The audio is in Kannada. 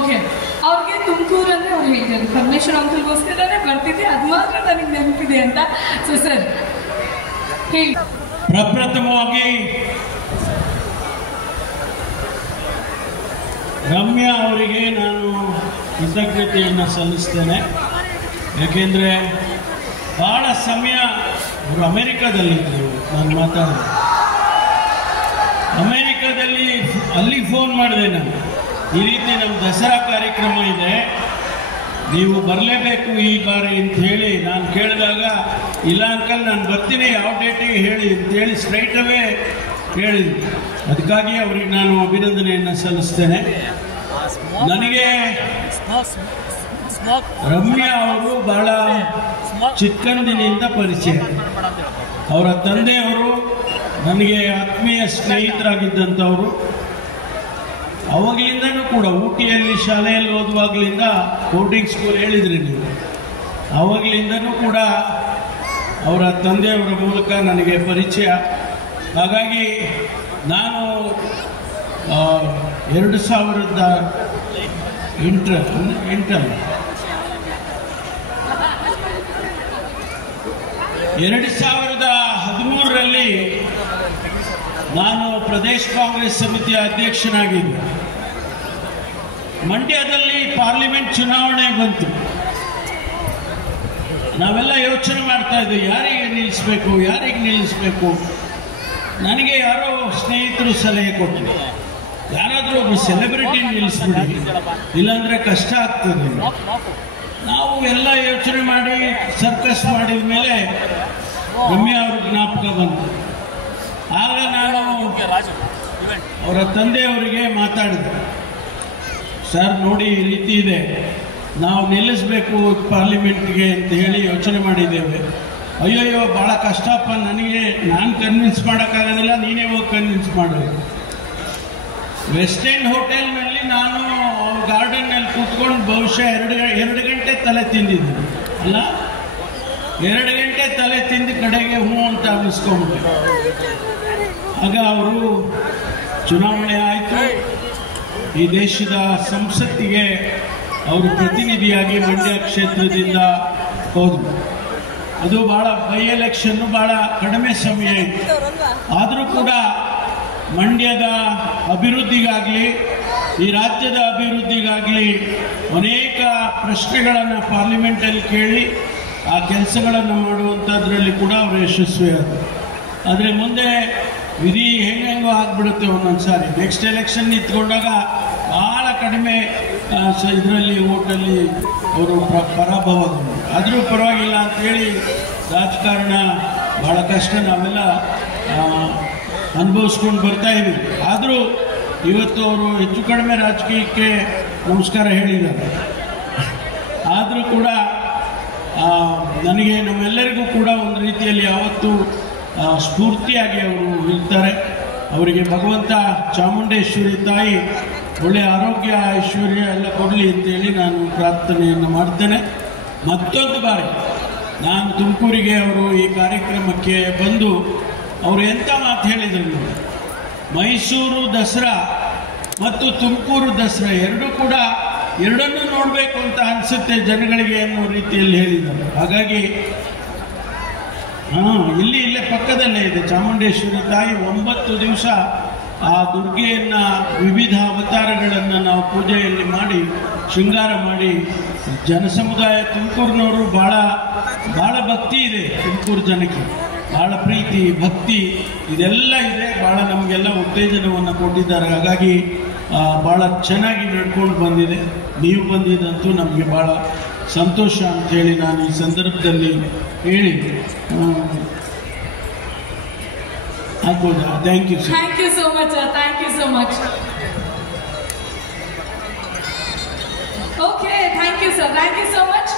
ಓಕೆ, ಅವ್ರಿಗೆ ತುಮಕೂರು ಅಂದರೆ ಅವ್ರು ಹೇಳ್ತಾರೆ ಪರಮೇಶ್ವರ್ ಅಂಕಲ್ಗೋಸ್ಕರನೇ ಬರ್ತಿದ್ದೆ, ಅದು ಮಾತ್ರ ನನಗೆ ನೆನಪಿದೆ ಅಂತ. ಸೊ ಸರ್ ಹೇಳಿ. ಪ್ರಪ್ರಥಮವಾಗಿ ರಮ್ಯಾ ಅವರಿಗೆ ನಾನು ಕೃತಜ್ಞತೆಯನ್ನು ಸಲ್ಲಿಸ್ತೇನೆ. ಯಾಕೆಂದರೆ ಭಾಳ ಸಮಯ ಅವರು ಅಮೇರಿಕಾದಲ್ಲಿದ್ದರು. ನಾನು ಮಾತಾಡಿದೆ ಅಮೇರಿಕಾದಲ್ಲಿ, ಅಲ್ಲಿಗೆ ಫೋನ್ ಮಾಡಿದೆ ನಾನು, ಈ ರೀತಿ ನಮ್ಮ ದಸರಾ ಕಾರ್ಯಕ್ರಮ ಇದೆ, ನೀವು ಬರಲೇಬೇಕು ಈ ಬಾರಿ ಅಂತ ಹೇಳಿ ನಾನು ಕೇಳಿದಾಗ, ಇಲ್ಲ ಅಂಕಲ್ ನಾನು ಬರ್ತೀನಿ, ಯಾವ ಡೇಟಿಗೆ ಹೇಳಿ ಅಂತೇಳಿ ಸ್ಟ್ರೈಟ್ ಅವೇ ಹೇಳಿದ್ರು. ಅದಕ್ಕಾಗಿ ಅವರಿಗೆ ನಾನು ಅಭಿನಂದನೆಯನ್ನು ಸಲ್ಲಿಸ್ತೇನೆ. ನನಗೆ ರಮ್ಯಾ ಅವರು ಬಹಳ ಚಿಕ್ಕಂದಿನಿಂದ ಪರಿಚಯ. ಅವರ ತಂದೆಯವರು ನನಗೆ ಆತ್ಮೀಯ ಸ್ನೇಹಿತರಾಗಿದ್ದಂಥವರು. ಅವಾಗಲಿಂದನೂ ಕೂಡ ಊಟಿಯಲ್ಲಿ ಶಾಲೆಯಲ್ಲಿ ಓದುವಾಗಲಿಂದ, ಬೋರ್ಡಿಂಗ್ ಸ್ಕೂಲ್ ಹೇಳಿದ್ರಿ ನೀವು, ಆವಾಗಲಿಂದನೂ ಕೂಡ ಅವರ ತಂದೆಯವರ ಮೂಲಕ ನನಗೆ ಪರಿಚಯ. ಹಾಗಾಗಿ ನಾನು 2013ರಲ್ಲಿ ನಾನು ಪ್ರದೇಶ ಕಾಂಗ್ರೆಸ್ ಸಮಿತಿಯ ಅಧ್ಯಕ್ಷನಾಗಿದ್ದೆ. ಮಂಡ್ಯದಲ್ಲಿ ಪಾರ್ಲಿಮೆಂಟ್ ಚುನಾವಣೆ ಬಂತು. ನಾವೆಲ್ಲ ಯೋಚನೆ ಮಾಡ್ತಾ ಇದ್ವಿ, ಯಾರಿಗೆ ನಿಲ್ಲಿಸಬೇಕು. ನನಗೆ ಯಾರೋ ಸ್ನೇಹಿತರು ಸಲಹೆ ಕೊಟ್ಟರು, ಯಾರಾದರೂ ಒಬ್ಬ ಸೆಲೆಬ್ರಿಟಿ ನಿಲ್ಲಿಸ್ಬಿಡಿ, ಇಲ್ಲಾಂದರೆ ಕಷ್ಟ ಆಗ್ತದೆ. ನಾವು ಎಲ್ಲ ಯೋಚನೆ ಮಾಡಿ ಸರ್ಕಸ್ ಮಾಡಿದ ಮೇಲೆ ರಮ್ಯಾ ಅವ್ರ ಜ್ಞಾಪಕ ಬಂತು. ಆಗ ನಾನು ಅವರ ತಂದೆಯವರಿಗೆ ಮಾತಾಡಿದೆ, ಸರ್ ನೋಡಿ ಈ ರೀತಿ ಇದೆ, ನಾವು ನಿಲ್ಲಿಸಬೇಕು ಪಾರ್ಲಿಮೆಂಟ್ಗೆ ಅಂತ ಹೇಳಿ ಯೋಚನೆ ಮಾಡಿದ್ದೇವೆ. ಅಯ್ಯಯ್ಯೋ ಭಾಳ ಕಷ್ಟಪ್ಪ, ನಾನು ಕನ್ವಿನ್ಸ್ ಮಾಡೋಕ್ಕಾಗೋದಿಲ್ಲ, ನೀನೇ ಹೋಗಿ ಕನ್ವಿನ್ಸ್ ಮಾಡೋದು. ವೆಸ್ಟ್ ಎಂಡ್ ಹೋಟೆಲ್ನಲ್ಲಿ ನಾನು ಗಾರ್ಡನ್ನಲ್ಲಿ ಕೂತ್ಕೊಂಡು ಬಹುಶಃ ಎರಡು ಗಂಟೆ ತಲೆ ತಿಂದಿದ್ದೀನಿ ಅಲ್ಲ, 2 ಗಂಟೆ ತಲೆ ತಿಂದ ಕಡೆಗೆ ಹ್ಞೂ ಅಂತ ಅನ್ನಿಸ್ಕೊಂಡ್ಬಿಟ್ಟೆ. ಆಗ ಅವರು ಚುನಾವಣೆ ಆಯಿತು, ಈ ದೇಶದ ಸಂಸತ್ತಿಗೆ ಅವರು ಪ್ರತಿನಿಧಿಯಾಗಿ ಮಂಡ್ಯ ಕ್ಷೇತ್ರದಿಂದ ಹೋದರು. ಅದು ಭಾಳ ಬೈ ಎಲೆಕ್ಷನ್ನು ಭಾಳ ಕಡಿಮೆ ಸಮಯ ಇತ್ತು. ಆದರೂ ಕೂಡ ಮಂಡ್ಯದ ಅಭಿವೃದ್ಧಿಗಾಗಲಿ, ಈ ರಾಜ್ಯದ ಅಭಿವೃದ್ಧಿಗಾಗಲಿ ಅನೇಕ ಪ್ರಶ್ನೆಗಳನ್ನು ಪಾರ್ಲಿಮೆಂಟಲ್ಲಿ ಕೇಳಿ ಆ ಕೆಲಸಗಳನ್ನು ಮಾಡುವಂಥದ್ರಲ್ಲಿ ಕೂಡ ಅವರು ಯಶಸ್ವಿಯಾದರು. ಆದರೆ ಮುಂದೆ ವಿಧಿ ಹೆಂಗೋ ಆಗಿಬಿಡುತ್ತೆ ಒಂದೊಂದು ಸಾರಿ. ನೆಕ್ಸ್ಟ್ ಎಲೆಕ್ಷನ್ ನಿಂತ್ಕೊಂಡಾಗ ಭಾಳ ಕಡಿಮೆ ಇದರಲ್ಲಿ ಓಟಲ್ಲಿ ಅವರು ಪರಾಭವಗೊಂಡರು. ಆದರೂ ಪರವಾಗಿಲ್ಲ ಅಂಥೇಳಿ ರಾಜಕಾರಣ ಭಾಳ ಕಷ್ಟ, ನಾವೆಲ್ಲ ಅನುಭವಿಸ್ಕೊಂಡು ಬರ್ತಾ ಇದ್ದೀವಿ. ಆದರೂ ಇವತ್ತು ಅವರು ಹೆಚ್ಚು ಕಡಿಮೆ ರಾಜಕೀಯಕ್ಕೆ ನಮಸ್ಕಾರ ಹೇಳಿದ್ದಾರೆ. ಆದರೂ ಕೂಡ ನನಗೆ ನಮ್ಮೆಲ್ಲರಿಗೂ ಕೂಡ ಒಂದು ರೀತಿಯಲ್ಲಿ ಯಾವತ್ತೂ ಸ್ಫೂರ್ತಿಯಾಗಿ ಅವರು ಇರ್ತಾರೆ. ಅವರಿಗೆ ಭಗವಂತ ಚಾಮುಂಡೇಶ್ವರಿ ತಾಯಿ ಒಳ್ಳೆಯ ಆರೋಗ್ಯ ಐಶ್ವರ್ಯ ಎಲ್ಲ ಕೊಡಲಿ ಅಂತೇಳಿ ನಾನು ಪ್ರಾರ್ಥನೆಯನ್ನು ಮಾಡ್ತೇನೆ. ಮತ್ತೊಂದು ಬಾರಿ ನಾನು ತುಮಕೂರಿಗೆ ಅವರು ಈ ಕಾರ್ಯಕ್ರಮಕ್ಕೆ ಬಂದು ಅವರು ಎಂಥ ಮಾತು ಹೇಳಿದರು, ಮೈಸೂರು ದಸರಾ ಮತ್ತು ತುಮಕೂರು ದಸರಾ ಎರಡನ್ನೂ ನೋಡಬೇಕು ಅಂತ ಅನಿಸುತ್ತೆ ಜನಗಳಿಗೆ ಅನ್ನೋ ರೀತಿಯಲ್ಲಿ ಹೇಳಿದ್ದಾರೆ. ಹಾಗಾಗಿ ಇಲ್ಲೇ ಪಕ್ಕದಲ್ಲೇ ಇದೆ ಚಾಮುಂಡೇಶ್ವರಿ ತಾಯಿ. 9 ದಿವಸ ಆ ದುರ್ಗೆಯನ್ನು ವಿವಿಧ ಅವತಾರಗಳನ್ನು ನಾವು ಪೂಜೆಯಲ್ಲಿ ಮಾಡಿ ಶೃಂಗಾರ ಮಾಡಿ ಜನಸಮುದಾಯ ತುಮಕೂರಿನವರು ಭಾಳ ಭಕ್ತಿ ಇದೆ. ತುಮಕೂರು ಜನಕ್ಕೆ ಭಾಳ ಪ್ರೀತಿ ಭಕ್ತಿ ಇದೆಲ್ಲ ಇದೆ. ಭಾಳ ನಮಗೆಲ್ಲ ಉತ್ತೇಜನವನ್ನು ಕೊಟ್ಟಿದ್ದಾರೆ. ಹಾಗಾಗಿ ಭಾಳ ಚೆನ್ನಾಗಿ ನಡ್ಕೊಂಡು ಬಂದಿದೆ. ನೀವು ಬಂದಿದ್ದಂತೂ ನಮಗೆ ಭಾಳ ಸಂತೋಷ ಅಂಥೇಳಿ ನಾನು ಈ ಸಂದರ್ಭದಲ್ಲಿ ಹೇಳಿ ಆಗ್ಬೋದಾ? Thank you sir. Thank you so much sir, thank you so much. Okay, thank you sir, thank you so much.